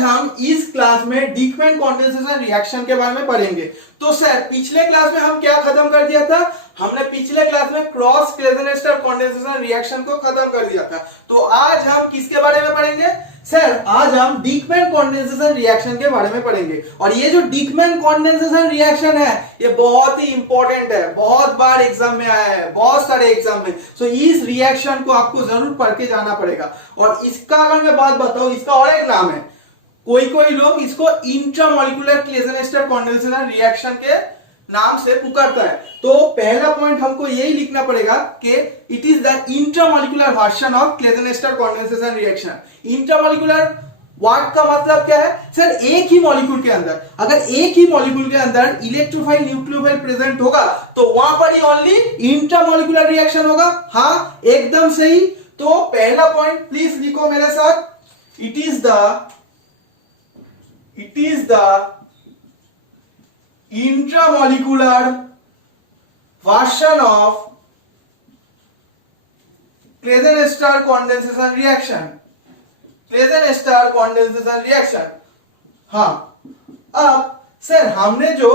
हम इस क्लास में डीकमैन कंडेंसेशन रिएक्शन के बारे में पढ़ेंगे। तो सर पिछले क्लास में हम क्या खत्म कर दिया था? हमने पिछले क्लास में क्रॉस क्लेजेनेस्टर कंडेंसेशन रिएक्शन को खत्म कर दिया था। तो आज हम किसके बारे में पढ़ेंगे? सर आज हम डीकमैन कंडेंसेशन रिएक्शन के बारे में पढ़ेंगे। और ये जो डीकमैन कंडेंसेशन रिएक्शन है ये बहुत ही इंपॉर्टेंट है, बहुत बार एग्जाम में आया है, बहुत सारे एग्जाम में। सो इस रिएक्शन को आपको जरूर पढ़ के जाना पड़ेगा। और इसका अगर मैं बात बताऊं, इसका और एक नाम है, कोई कोई लोग इसको इंट्रामॉलिक्यूलर क्लेजेनेस्टर कंडेंसेशन रिएक्शन के नाम से पुकारता है। तो पहला पॉइंट हमको यही लिखना पड़ेगा कि it is the intramolecular version of Claisen ester condensation reaction. Intramolecular word का मतलब क्या है? सर एक ही मॉलिक्यूल के अंदर, अगर एक ही मॉलिक्यूल के अंदर इलेक्ट्रोफाइल न्यूक्लियोफाइल प्रेजेंट होगा तो वहां पर ही ओनली इंट्रामॉलिक्यूलर रिएक्शन होगा। हाँ एकदम सही। तो पहला पॉइंट प्लीज लिखो मेरे साथ, it is the intramolecular version of Claisen-Star condensation reaction। Claisen-Star condensation reaction। हाँ, अब सर हमने जो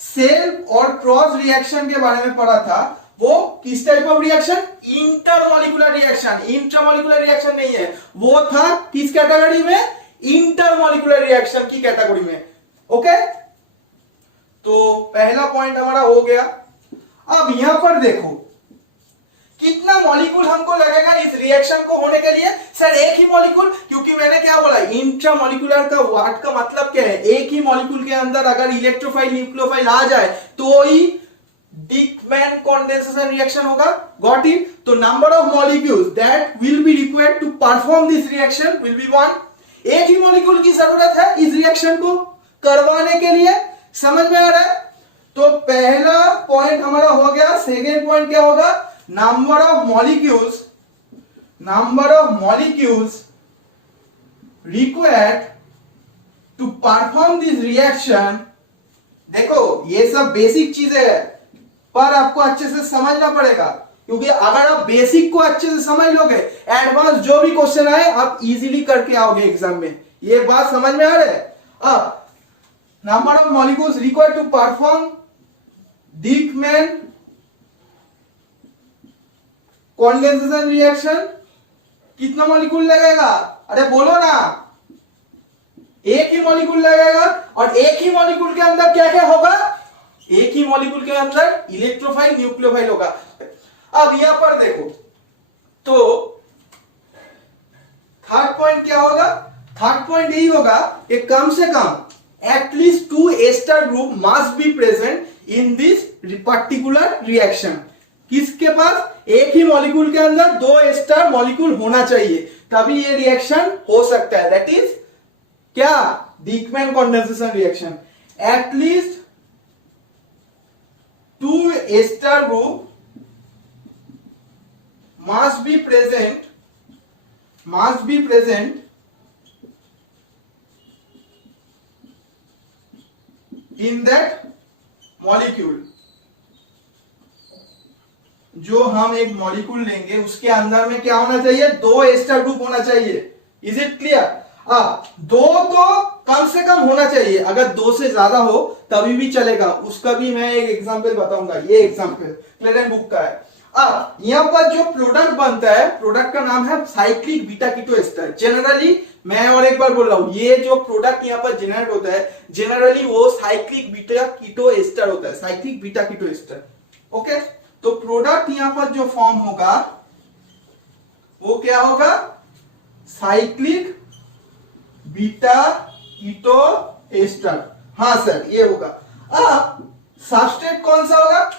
सेल्फ और क्रॉस रिएक्शन के बारे में पढ़ा था वो किस type of reaction? Intermolecular reaction. Intramolecular reaction नहीं है, वो था किस कैटेगरी में? इंटरमॉलिक्यूलर रिएक्शन की कैटेगरी में। ओके, तो पहला पॉइंट हमारा हो गया। अब यहां पर देखो कितना मॉलिक्यूल हमको लगेगा इस रिएक्शन को होने के लिए? सर एक ही मॉलिक्यूल, क्योंकि मैंने क्या बोला इंट्रामॉलिक्यूलर का वर्ड का मतलब क्या है? एक ही मॉलिक्यूल के अंदर अगर इलेक्ट्रोफाइल न्यूक्लियोफाइल आ जाए तो ही डीकमैन कंडेंसेशन रिएक्शन होगा। Got it? तो number of molecules that will be required to perform this reaction will be 1। एक ही मॉलिक्यूल की जरूरत है इस रिएक्शन को करवाने के लिए। समझ में आ रहा है? तो पहला पॉइंट हमारा हो गया। सेकेंड पॉइंट क्या होगा? Number of molecules required to perform this reaction. देखो ये सब बेसिक चीजें है पर आपको अच्छे से समझना पड़ेगा, क्योंकि अगर आप बेसिक को अच्छे से समझ लोगे एडवांस जो भी क्वेश्चन आए आप इजीली करके आओगे एग्जाम में। ये बात समझ में आ रहा है? अब number of molecules required to perform Dieckmann condensation reaction। कितना मॉलिक्यूल लगेगा? अरे बोलो ना। एक ही मॉलिक्यूल लगेगा। और एक ही मॉलिक्यूल के अंदर क्या क्या होगा? एक ही मॉलिक्यूल के अंदर इलेक्ट्रोफाइल न्यूक्लियोफाइल होगा। अब यहां पर देखो तो थर्ड पॉइंट क्या होगा? थर्ड पॉइंट यही होगा कि कम से कम at least 2 ester group must be present in this particular reaction। किसके पास? एक ही मॉलिक्यूल के अंदर 2 एस्टर मॉलिक्यूल होना चाहिए, तभी ये रिएक्शन हो सकता है। दैट इज क्या? Dieckmann condensation reaction. At least 2 ester group must be present in that molecule। जो हम एक मॉलिक्यूल लेंगे उसके अंदर में क्या होना चाहिए? 2 एस्टर ग्रुप होना चाहिए। Is it clear? दो तो कम से कम होना चाहिए। अगर 2 से ज्यादा हो तभी भी चलेगा। उसका भी मैं एक एग्जांपल बताऊंगा। ये एग्जांपल क्लेरेन बुक का है। यहां पर जो प्रोडक्ट बनता है, प्रोडक्ट का नाम है cyclic beta keto ester. Generally मैं और एक बार बोल रहा हूं, ये जो प्रोडक्ट यहां पर जनरेट होता है जनरली वो साइक्लिक बीटा कीटो एस्टर होता है। Cyclic beta keto ester. Okay, तो प्रोडक्ट यहां पर जो फॉर्म होगा वो क्या होगा? Cyclic beta keto ester. हाँ सर ये होगा। अब सबस्ट्रेट कौन सा होगा?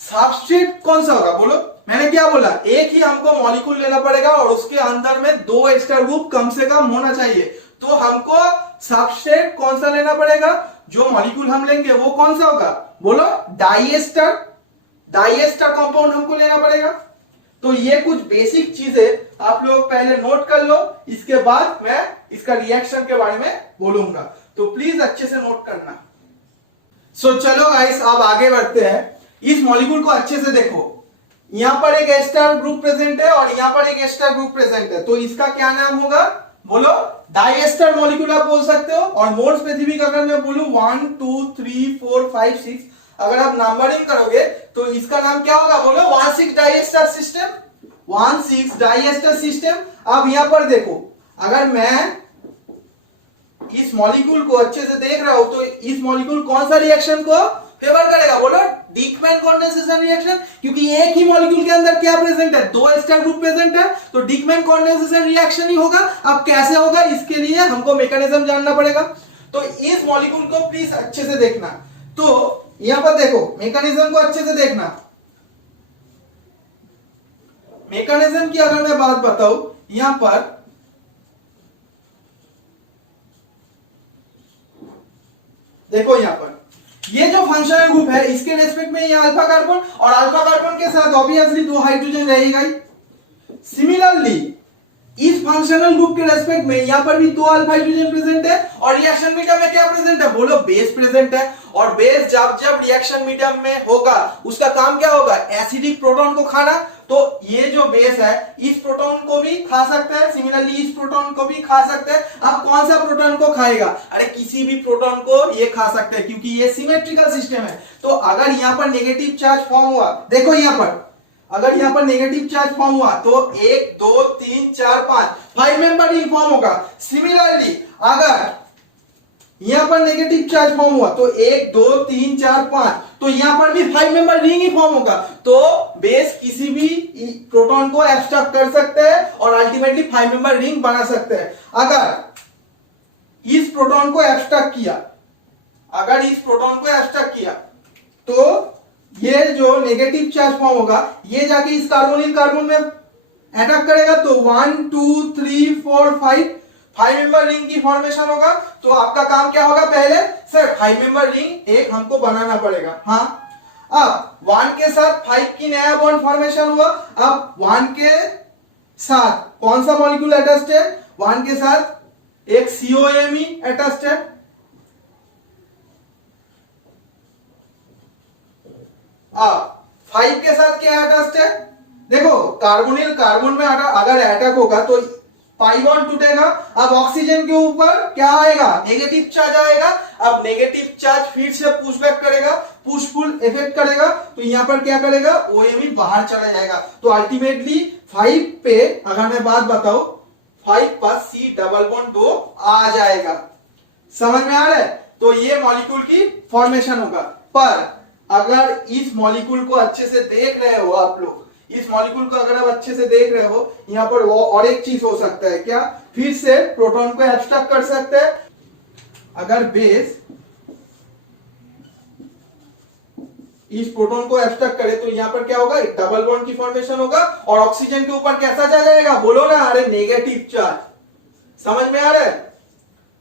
सबस्ट्रेट कौन सा होगा बोलो? मैंने क्या बोला? एक ही हमको मॉलिक्यूल लेना पड़ेगा और उसके अंदर में 2 एस्टर ग्रुप कम से कम होना चाहिए। तो हमको सबस्ट्रेट कौन सा लेना पड़ेगा? जो मॉलिक्यूल हम लेंगे वो कौन सा होगा? बोलो डाइएस्टर। डाइएस्टर कंपाउंड हमको लेना पड़ेगा। तो ये कुछ बेसिक चीजें आप लोग पहले नोट कर लो, इसके बाद मैं इसका रिएक्शन के बारे में बोलूंगा। तो प्लीज अच्छे से नोट करना। सो चलो गाइस अब आगे बढ़ते हैं। इस मॉलिक्यूल को अच्छे से देखो। यहां पर एक एस्टर ग्रुप प्रेजेंट है और यहां पर एक एस्टर ग्रुप प्रेजेंट है, तो इसका क्या नाम होगा? बोलो डाइएस्टर मॉलिक्यूल आप बोल सकते हो। और मोर स्पेसिफिक अगर मैं बोलूं 1 2 3 4 5 6, अगर आप नंबरिंग करोगे तो इसका नाम क्या होगा, बोलो 1,6 डाइएस्टर सिस्टम, 1,6 डाइएस्टर सिस्टम। अब यहां पर देखो, अगर मैं इस मॉलिक्यूल को अच्छे से देख रहा हूं तो इस मॉलिक्यूल कौन सा रिएक्शन को फेवर करेगा, बोलो डिकमैन कंडेंसेशन रिएक्शन, क्योंकि एक ही मॉलिक्यूल के अंदर क्या प्रेजेंट है, दो एस्टर ग्रुप प्रेजेंट है, तो डिकमैन कंडेंसेशन रिएक्शन ही होगा। अब कैसे होगा, इसके लिए हमको मैकेनिज्म जानना पड़ेगा। तो इस मॉलिक्यूल को प्लीज अच्छे से देखना। तो यहां पर देखो, मैकेनिज्म को अच्छे से देखना। मैकेनिज्म की अगर मैं बात बताऊं, यहां पर देखो, यहां पर ये जो फंक्शनल ग्रुप है इसके रेस्पेक्ट में ये अल्फा कार्बन, और अल्फा कार्बन के साथ ऑब्वियसली दो हाइड्रोजन रहेगा ही। सिमिलरली इस फंक्शनल ग्रुप के रेस्पेक्ट में यहां पर भी दो अल्फा हाइड्रोजन प्रेजेंट है, और रिएक्शन मीडियम में क्या प्रेजेंट है, बोलो बेस प्रेजेंट है। और बेस जब जब रिएक्शन मीडियम में होगा उसका काम क्या होगा, एसिडिक प्रोटॉन को खाना। तो ये जो बेस है इस प्रोटॉन को भी खा सकता है, सिमिलरली इस प्रोटॉन को भी खा सकता है। अब कौन सा प्रोटॉन को खाएगा, अरे किसी भी प्रोटॉन को ये खा सकते हैं, क्योंकि ये सिमेट्रिकल सिस्टम है। तो अगर यहां पर नेगेटिव चार्ज फॉर्म हुआ, देखो यहां पर अगर यहां पर नेगेटिव चार्ज फॉर्म हुआ तो 1 2 3 4 5 मेंबर रिंग फॉर्म होगा। सिमिलरली अगर यहां पर नेगेटिव चार्ज फॉर्म हुआ तो 1 2 3 4 5, तो यहां पर भी 5 मेंबर रिंग ही फॉर्म होगा। तो बेस किसी भी प्रोटॉन को एब्स्ट्रैक्ट कर सकते हैं और अल्टीमेटली 5 मेंबर रिंग बना सकते हैं। अगर इस प्रोटॉन को एब्स्ट्रैक्ट किया, तो ये जो नेगेटिव चार्ज फॉर्म होगा ये जाके इस कार्बोनिल कार्बन में अटैक करेगा, तो 1 2 3 4 5 मेंबर रिंग की फॉर्मेशन होगा। तो आपका काम क्या होगा, पहले सर 5 मेंबर रिंग एक हमको बनाना पड़ेगा। हाँ, अब 1 के साथ 5 की नया बॉन्ड फॉर्मेशन हुआ। अब 1 के साथ कौन सा मॉलिक्यूल अटैच्ड है, 1 के साथ एक COMe अटैच्ड है। 5 के साथ क्या अटैच्ड है, देखो कार्बोनिल कार्बन में अगर अटैक होगा तो पाई बॉन्ड टूटेगा। अब ऑक्सीजन के ऊपर क्या आएगा, नेगेटिव चार्ज आएगा। अब नेगेटिव चार्ज फिर से पुश बैक करेगा, पुश पुल इफेक्ट करेगा, तो यहां पर क्या करेगा, OMe बाहर चला जाएगा। तो अल्टीमेटली 5 पे अगर मैं बात बताऊं, 5 पर C डबल बॉन्ड 2 आ जाएगा। समझ में आ रहा है, तो ये मॉलिक्यूल की फॉर्मेशन होगा। पर अगर इस मॉलिक्यूल को अच्छे से देख रहे हो आप लोग, इस मॉलिक्यूल को अगर आप अच्छे से देख रहे हो, यहां पर वो और एक चीज हो सकता है, क्या, फिर से प्रोटॉन को एब्स्ट्रैक्ट कर सकते हैं। अगर बेस इस प्रोटॉन को एब्स्ट्रैक्ट करे तो यहां पर क्या होगा, एक डबल बॉन्ड की फॉर्मेशन होगा, और ऑक्सीजन के ऊपर कैसा चला जाएगा, बोलो ना, अरे नेगेटिव चार्ज। समझ में आ रहा है,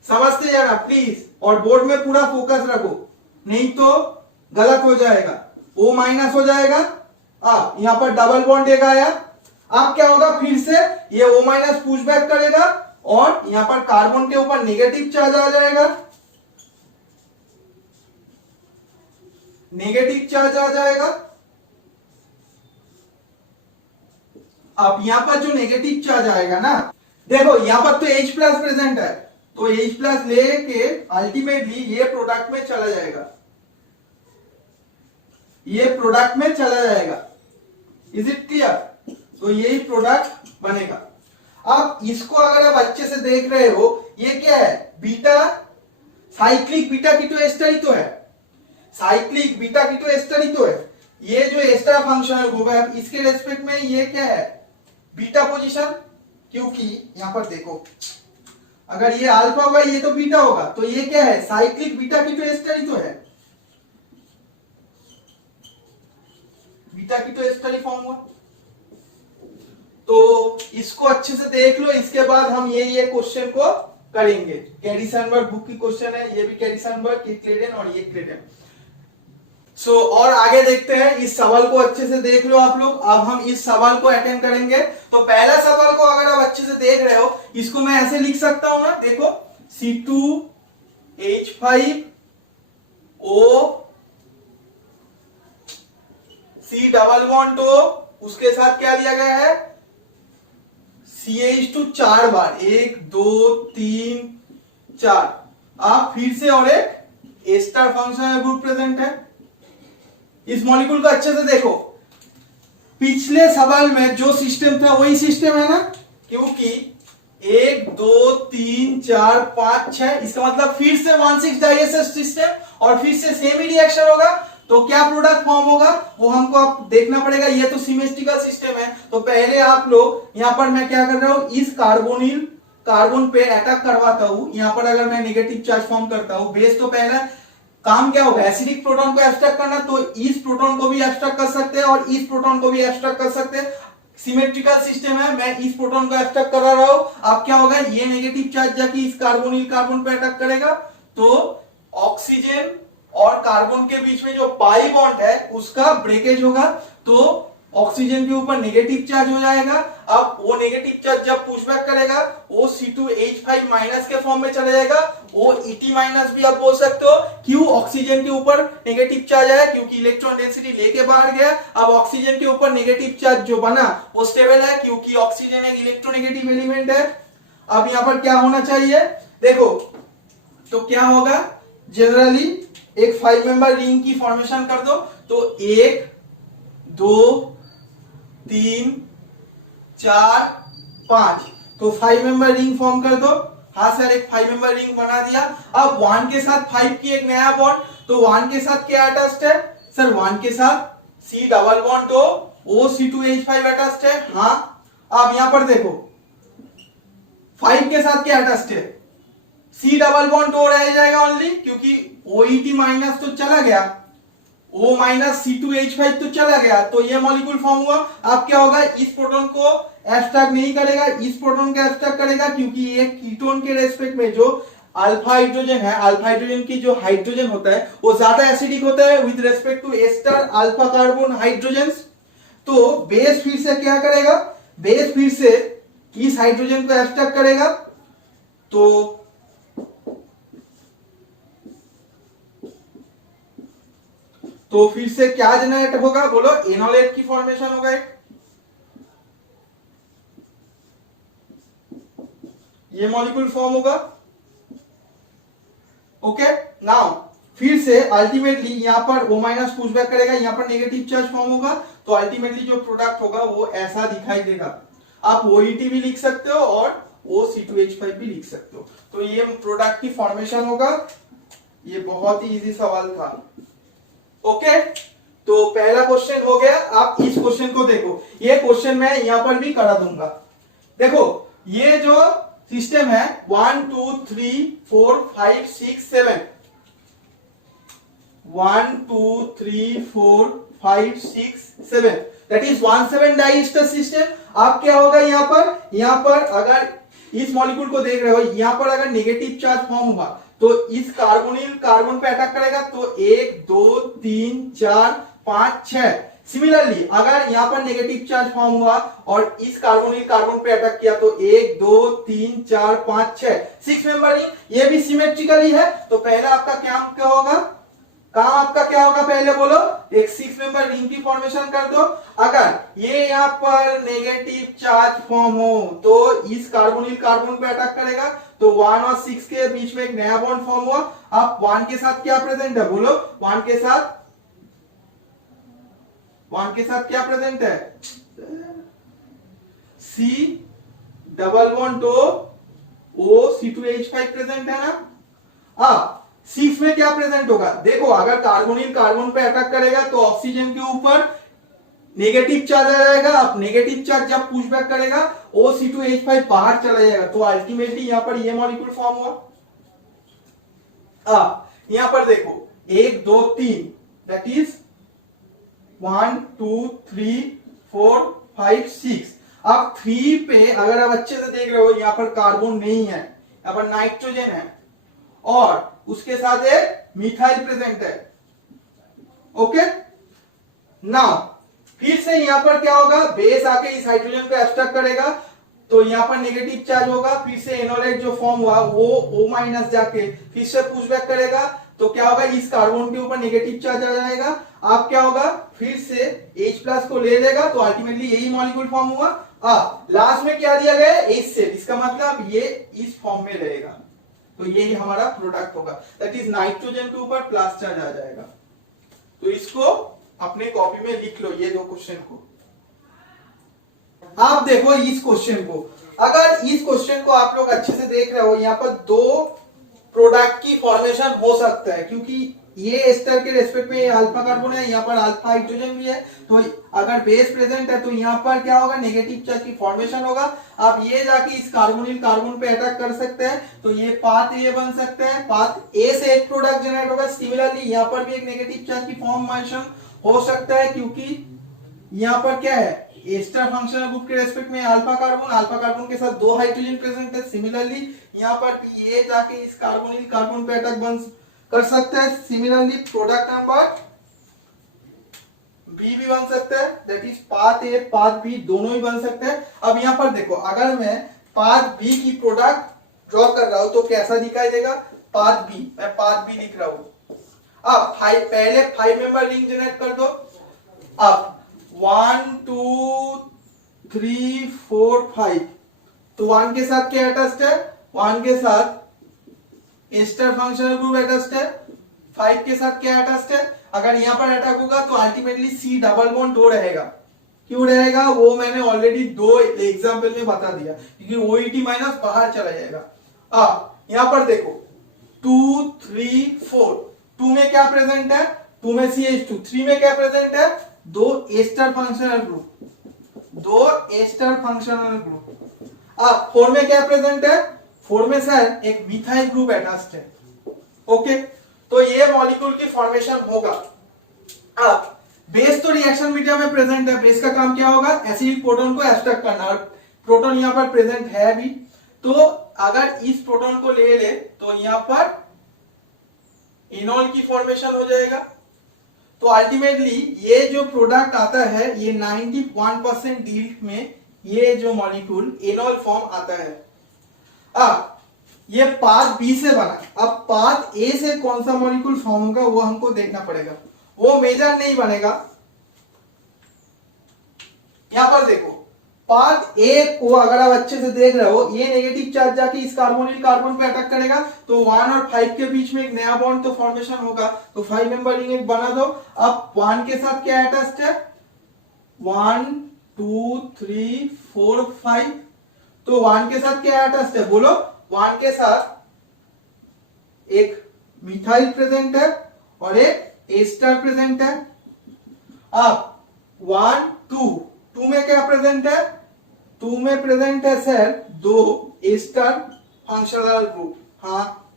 समझते जाना प्लीज, और बोर्ड में पूरा फोकस रखो, नहीं तो गलत हो जाएगा, O माइनस हो जाएगा। यहां पर डबल बॉन्ड एक आया। अब क्या होगा, फिर से ये O माइनस पुश बैक करेगा और यहां पर कार्बन के ऊपर नेगेटिव चार्ज आ जाएगा, नेगेटिव चार्ज आ जाएगा। अब यहां पर जो नेगेटिव चार्ज आएगा ना, देखो यहां पर तो H प्लस प्रेजेंट है, तो H प्लस लेके अल्टीमेटली ये प्रोडक्ट में चला जाएगा, ये प्रोडक्ट में चला जाएगा। इज इट क्लियर, तो यही प्रोडक्ट बनेगा। अब इसको अगर आप अच्छे से देख रहे हो, ये क्या है, beta cyclic beta keto ester ही तो है, साइक्लिक बीटा कीटो एस्टर ही तो है। ये जो एस्टर फंक्शनल ग्रुप है इसके रेस्पेक्ट में ये क्या है, बीटा पोजीशन, क्योंकि यहां पर देखो अगर ये अल्फा होगा ये तो बीटा होगा, तो ये क्या है, साइक्लिक बीटा कीटो एस्टर ही तो है, बीटा कीटो एस्टर ही फॉर्म हुआ। तो इसको अच्छे से देख लो, इसके बाद हम ये क्वेश्चन को करेंगे। कैडिसनबर्ग बुक की क्वेश्चन है, ये भी कैडिसनबर्ग, ये क्लेडन और ये क्लेडन। सो और आगे देखते हैं, इस सवाल को अच्छे से देख लो आप लोग। अब हम इस सवाल को अटेम्प्ट करेंगे। तो पहला सवाल को अगर आप अच्छे से देख रहे हो, इसको मैं ऐसे लिख सकता हूं ना, देखो C2H5O C double bond O, उसके साथ क्या दिया गया है, CH2 4 बार, 1 2 3 4। आप फिर से और एक A star functional group present है। इस मॉलिक्यूल को अच्छे से देखो, पिछले सवाल में जो सिस्टम था वही सिस्टम है ना, क्योंकि 1 2 3 4 5 6, इसका मतलब फिर से 1,6 डाइएस्टर सिस्टम और फिर से सेम ही रिएक्शन होगा। तो क्या प्रोडक्ट फॉर्म होगा वो हमको अब देखना पड़ेगा। ये तो सिमेट्रिकल सिस्टम है, तो पहले आप लोग यहां पर मैं क्या कर रहा हूं, इस कार्बन पे अटैक करवाता हूं। यहां पर अगर मैं नेगेटिव चार्ज फॉर्म करता हूं, बेस तो पहला काम क्या होगा, एसिडिक प्रोटॉन को एब्स्ट्रैक्ट करना, तो इस प्रोटॉन को भी एब्स्ट्रैक्ट कर सकते हैं और इस प्रोटॉन को भी एब्स्ट्रैक्ट कर सकते हैं। सिमेट्रिकल सिस्टम है, मैं इस प्रोटॉन को एब्स्ट्रैक्ट कर रहा हूं। अब क्या होगा, ये नेगेटिव चार्ज जाके इस कार्बन पे अटैक करेगा, तो ऑक्सीजन और कार्बन के बीच में जो पाई बॉन्ड है उसका ब्रेकेज होगा, तो ऑक्सीजन के ऊपर नेगेटिव चार्ज हो जाएगा। अब वो नेगेटिव चार्ज जब पुशबैक करेगा वो C2H5 माइनस के फॉर्म में चला जाएगा। वो ET माइनस भी आप बोल सकते हो। क्यों ऑक्सीजन के ऊपर नेगेटिव चार्ज आया, क्योंकि इलेक्ट्रॉन डेंसिटी लेके बाहर गया। अब ऑक्सीजन के ऊपर नेगेटिव चार्ज जो बना वो स्टेबल है, क्योंकि ऑक्सीजन एक इलेक्ट्रोनेगेटिव एलिमेंट है। अब यहां पर क्या होना चाहिए देखो, तो क्या होगा, जनरली एक 5 मेंबर रिंग की फॉर्मेशन कर दो, तो 1 2 3 4 5, तो 5 मेंबर रिंग फॉर्म कर दो। हाँ सर, एक 5 मेंबर रिंग बना दिया। अब 1 के साथ 5 की एक नया बॉन्ड, तो 1 के साथ क्या अटैच्ड है सर, 1 के साथ C डबल बॉन्ड, तो O C2H5 अटैच्ड है। हाँ, अब यहां पर देखो 5 के साथ क्या अटैच्ड है, C डबल बॉन्ड तो रह जाएगा ओनली, क्योंकि OET माइनस तो चला गया, O माइनस C2H5 तो चला गया, तो ये मॉलिक्यूल फॉर्म हुआ। अब क्या होगा, इस प्रोटॉन को एब्स्ट्रैक्ट नहीं करेगा, इस प्रोटॉन को एब्स्ट्रैक्ट करेगा, क्योंकि ये कीटोन के रेस्पेक्ट में जो अल्फा हाइड्रोजन है, अल्फा हाइड्रोजन की जो हाइड्रोजन होता है वो ज्यादा एसिडिक होता है with respect to ester alpha carbon hydrogen. तो बेस फिर से क्या करेगा, बेस फिर से इस हाइड्रोजन को एब्स्ट्रैक्ट करेगा, तो फिर से क्या जनरेट होगा बोलो, एनोलेट की फॉर्मेशन होगा एक, ये मॉलिक्यूल फॉर्म होगा। ओके, नाउ फिर से अल्टीमेटली यहां पर O माइनस पुशबैक करेगा, यहां पर नेगेटिव चार्ज फॉर्म होगा, तो अल्टीमेटली जो प्रोडक्ट होगा वो ऐसा दिखाई देगा। आप OET भी लिख सकते हो और OC2H5 भी लिख सकते हो, तो ये प्रोडक्ट की फॉर्मेशन होगा। ये बहुत ही इजी सवाल था। ओके, तो पहला क्वेश्चन हो गया। आप इस क्वेश्चन को देखो, ये क्वेश्चन मैं यहां पर भी करा दूंगा। देखो ये जो सिस्टम है 1 2 3 4 5 6 7, 1 2 3 4 5 6 7, दैट इज 1,7 डाइएस्टर सिस्टम। अब क्या होगा यहां पर अगर इस मॉलिक्यूल को देख रहे हो, यहां पर अगर नेगेटिव चार्ज फॉर्म हुआ तो इस कार्बन पे अटैक करेगा, तो 1 2 3 4 5 6। सिमिलरली अगर यहां पर नेगेटिव चार्ज फॉर्म हुआ और इस कार्बन पे अटैक किया, तो 1 2 3 4 5 6, 6 मेंबर रिंग, ये भी सिमेट्रिकली है। तो पहला आपका क्या होगा, काम आपका क्या होगा, पहले बोलो, एक 6 मेंबर रिंग की फॉर्मेशन कर दो। अगर ये यहां पर नेगेटिव चार्ज फॉर्म हो तो इस कार्बन पे अटैक करेगा, तो 1 और 6 के बीच में एक नया बॉन्ड फॉर्म हुआ। अब 1 के साथ क्या प्रेजेंट है बोलो, 1 के साथ क्या प्रेजेंट है, C डबल बॉन्ड तो O C2H5 प्रेजेंट है ना। अब 6 में क्या प्रेजेंट होगा, देखो अगर कार्बन पे अटैक करेगा तो ऑक्सीजन के ऊपर नेगेटिव चार्ज आ जाएगा। अब नेगेटिव चार्ज जब पुशबैक करेगा OC2H5 बाहर चला जाएगा, तो अल्टीमेटली यहां पर ये मॉलिक्यूल फॉर्म हुआ। यहां पर देखो 1 2 3, दैट इज 1 2 3 4 5 6। अब 3 पे अगर आप अच्छे से देख रहे हो, यहां पर कार्बन नहीं है, यहां पर नाइट्रोजन है और उसके साथ एक मिथाइल प्रेजेंट है। ओके, नाउ फिर से यहां पर क्या होगा, बेस आके इस हाइड्रोजन को एब्स्ट्रैक्ट करेगा, तो यहां पर नेगेटिव चार्ज होगा। फिर से एनोलेट जो फॉर्म हुआ वो O माइनस जाके फिर से पुशबैक करेगा, तो क्या होगा, इस कार्बन के ऊपर नेगेटिव चार्ज आ जाएगा। अब क्या होगा, फिर से H प्लस को ले लेगा, तो अल्टीमेटली यही मॉलिक्यूल फॉर्म हुआ। लास्ट में क्या दिया गया है, एच सेट, इसका मतलब ये इस फॉर्म में रहेगा, तो यही हमारा प्रोडक्ट होगा, दैट इज नाइट्रोजन के ऊपर प्लस चार्ज आ जाएगा। तो इसको अपने कॉपी में लिख लो, ये दो क्वेश्चन को। आप देखो इस क्वेश्चन को, अगर इस क्वेश्चन को आप लोग अच्छे से देख रहे हो, यहाँ पर दो प्रोडक्ट की फॉर्मेशन हो सकता है, क्योंकि ये एस्टर के रेस्पेक्ट में अल्फा कार्बन है, यहाँ पर अल्फा हाइड्रोजन भी है, तो अगर बेस प्रेजेंट है तो यहाँ पर क्या होगा, नेगेटिव चार्ज की फॉर्मेशन होगा। आप ये जाके इस कार्बोनिल कार्बन पे अटैक कर सकते हैं, तो ये पाथ ए बन सकता है, पाथ ए से एक प्रोडक्ट जनरेट होगा। सिमिलरली यहाँ पर भी एक नेगेटिव चार्ज की फॉर्मेशन हो सकता है, क्योंकि यहाँ पर क्या है, एस्टर फंक्शनल ग्रुप के रेस्पेक्ट में अल्फा कार्बन के साथ दो हाइड्रोजन प्रेजेंट है। सिमिलरली यहाँ पर ये जाके इस कार्बोनिल कार्बन पे अटैक बन कर सकता है। सिमिलरली प्रोडक्ट नंबर बी भी बन सकता है, that is path A path B दोनों ही बन सकते हैं। अब यहाँ पर देखो, अगर मैं पाथ बी की प्रोडक्ट ड्रॉ कर रहा हूं तो कैसा दिखाई देगा, पाथ बी, मैं पाथ बी लिख रहा हूं। अब पहले 5 मेंबर रिंग जनरेट कर दो। अब 1 2 3 4 5, तो 1 के साथ क्या अटैच्ड है, 1 के साथ एस्टर फंक्शनल ग्रुप अटैच्ड है, 5 के साथ क्या अटैच्ड है। अगर यहां पर अटैक होगा तो अल्टीमेटली सी डबल बॉन्ड हो रहेगा। क्यों रहेगा वो मैंने ऑलरेडी दो एग्जांपल में बता दिया, क्योंकि OET माइनस बाहर चला जाएगा। यहां पर देखो 2 3 4, 2 में क्या प्रेजेंट है, 2 में CH2, 3 में क्या प्रेजेंट है, दो एस्टर फंक्शनल ग्रुप, दो एस्टर फंक्शनल ग्रुप। अब 4 में क्या प्रेजेंट है, 4 में सर एक मिथाइल ग्रुप अटैच्ड है। ओके, तो ये मॉलिक्यूल की फॉर्मेशन होगा। अब बेस तो रिएक्शन मीडियम में प्रेजेंट है, बेस का काम क्या होगा, एसिडिक प्रोटॉन को एब्स्ट्रैक्ट करना, और प्रोटॉन यहां पर प्रेजेंट है भी। तो अगर इस प्रोटॉन को ले ले तो यहां पर इनॉल की फॉर्मेशन हो जाएगा। तो अल्टीमेटली ये जो प्रोडक्ट आता है, ये 91% डील्ट में ये जो मॉलिक्यूल इनॉल फॉर्म आता है। अब ये पाथ बी से बना, अब पाथ ए से कौन सा मॉलिक्यूल फॉर्म होगा वो हमको देखना पड़ेगा, वो मेजर नहीं बनेगा। यहां पर देखो, पाथ ए को अगर आप अच्छे से देख रहे हो, ये नेगेटिव चार्ज जाके इस कार्बोनिल कार्बन पे अटैक करेगा, तो 1 और 5 के बीच में एक नया बॉन्ड तो फॉर्मेशन होगा, तो 5 मेंबर रिंग एक बना दो। अब 1 के साथ क्या अटैच्ड है, 1 2 3 4 5, तो 1 के साथ क्या अटैच्ड है बोलो, 1 के साथ एक मिथाइल प्रेजेंट है और एक एस्टर प्रेजेंट है। अब 1 2 में क्या प्रेजेंट है, 2 में प्रेजेंट है सर दो एस्टर फंक्शनल ग्रुप। हाँ,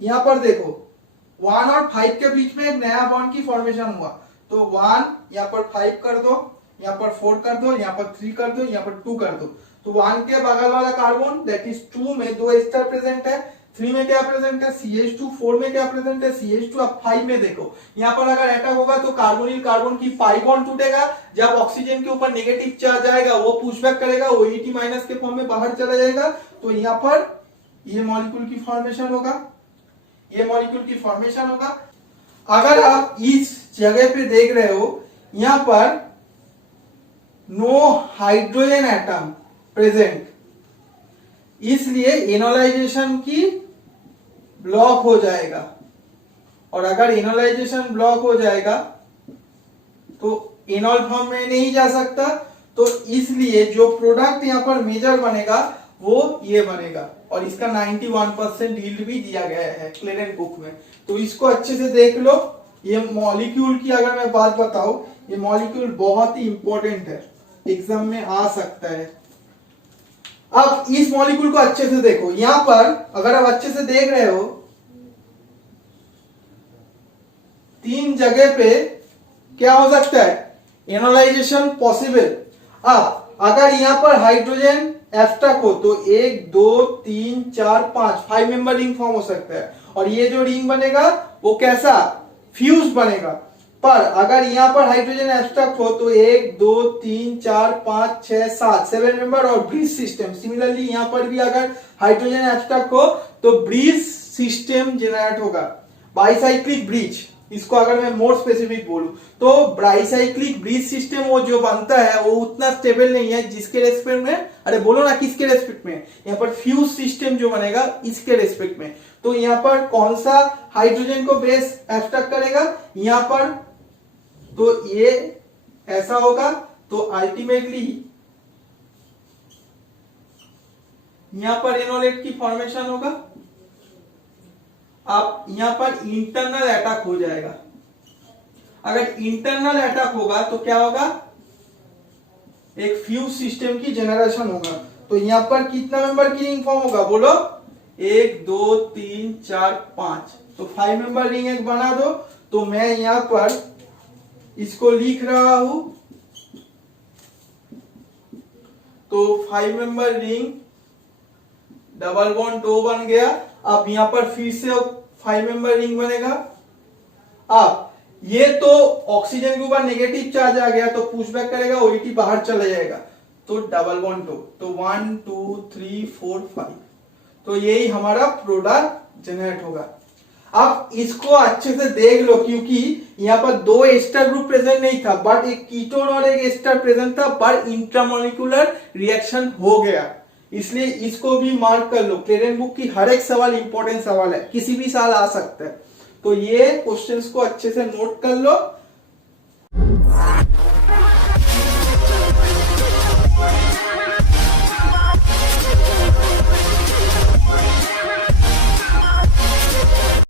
यहां पर देखो 1 और 5 के बीच में एक नया बॉन्ड की फॉर्मेशन हुआ, तो 1 यहां पर 5 कर दो, यहां पर 4 कर दो, यहां पर 3 कर दो, यहां पर 2 कर दो। तो 1 के बगल वाला कार्बन दैट इज 2 में दो एस्टर प्रेजेंट है, 3 में क्या प्रेजेंट है CH2, 4 में क्या प्रेजेंट है CH2। अब 5 में देखो, यहां पर अगर अटैक होगा तो कार्बोनिल कार्बन की पाई बॉन्ड टूटेगा, जब ऑक्सीजन के ऊपर नेगेटिव चार्ज आएगा वो पुशबैक करेगा, OET माइनस के फॉर्म में बाहर चला जाएगा, तो यहां पर ये मॉलिक्यूल की फॉर्मेशन होगा, ये मॉलिक्यूल की फॉर्मेशन होगा। अगर आप इस जगह पे देख रहे हो, यहां पर नो हाइड्रोजन एटम प्रेजेंट, इसलिए इनोलाइजेशन की ब्लॉक हो जाएगा, और अगर इनोलाइजेशन ब्लॉक हो जाएगा तो इनॉल फॉर्म में नहीं जा सकता, तो इसलिए जो प्रोडक्ट यहां पर मेजर बनेगा वो ये बनेगा, और इसका 91% यील्ड भी दिया गया है क्लेरेंट बुक में। तो इसको अच्छे से देख लो। ये मॉलिक्यूल की अगर मैं बात बताऊं, ये मॉलिक्यूल बहुत ही इंपॉर्टेंट है, एग्जाम में आ सकता है। अब इस मॉलिक्यूल को अच्छे से देखो, यहां पर अगर आप अच्छे से देख रहे हो, 3 जगह पे क्या हो सकता है, इनोलाइजेशन पॉसिबल। अब अगर यहां पर हाइड्रोजन एस्टक हो तो 1 2 3 4 5 मेंबर रिंग फॉर्म हो सकता है, और ये जो रिंग बनेगा वो कैसा, फ्यूज बनेगा। पर अगर यहां पर हाइड्रोजन एब्स्ट्रैक्ट हो तो 1 2 3 4 5 6 7 मेंबर और ब्रिज सिस्टम। सिमिलरली यहां पर भी अगर हाइड्रोजन एब्स्ट्रैक्ट हो तो ब्रिज सिस्टम जनरेट होगा, बाइसाइक्लिक ब्रिज। इसको अगर मैं मोर स्पेसिफिक बोलूं तो ब्राइसाइक्लिक ब्रिज सिस्टम वो जो बनता है वो उतना स्टेबल नहीं है जिसके रेस्पेक्ट में, अरे बोलो ना किसके रेस्पेक्ट में, यहाँ पर फ्यूज सिस्टम जो बनेगा इसके रेस्पेक्ट में। तो यहाँ पर कौन सा हाइड्रोजन को बेस एब्स्ट्रैक्ट करेगा, यहाँ पर तो ये ऐसा होगा, तो अल्टीमेटली यहां पर एनोलेट की फॉर्मेशन होगा। आप यहां पर इंटरनल अटैक हो जाएगा। अगर इंटरनल अटैक होगा तो क्या होगा, एक फ्यूज सिस्टम की जनरेशन होगा। तो यहां पर कितना मेंबर की रिंग फॉर्म होगा, बोलो 1 2 3 4 5, तो 5 मेंबर रिंग एक बना दो। तो मैं यहां पर इसको लिख रहा हूं, तो 5 मेंबर रिंग डबल बॉन्ड 2 बन गया। अब यहां पर फिर से 5 मेंबर रिंग बनेगा। अब ये तो ऑक्सीजन के ऊपर नेगेटिव चार्ज आ गया तो पुश बैक करेगा, ओईटी बाहर चला जाएगा, तो डबल बॉन्ड 2, तो 1 2 3 4 5, तो यही हमारा प्रोडक्ट जनरेट होगा। अब इसको अच्छे से देख लो, क्योंकि यहाँ पर 2 एस्टर ग्रुप प्रेजेंट नहीं था, बट एक कीटोन और एक एस्टर प्रेजेंट था, पर इंट्रामोलिकुलर रिएक्शन हो गया, इसलिए इसको भी मार्क कर लो। क्लेरेन बुक की हर एक सवाल इंपॉर्टेंट सवाल है, किसी भी साल आ सकता है, तो ये क्वेश्चंस को अच्छे से नोट कर लो।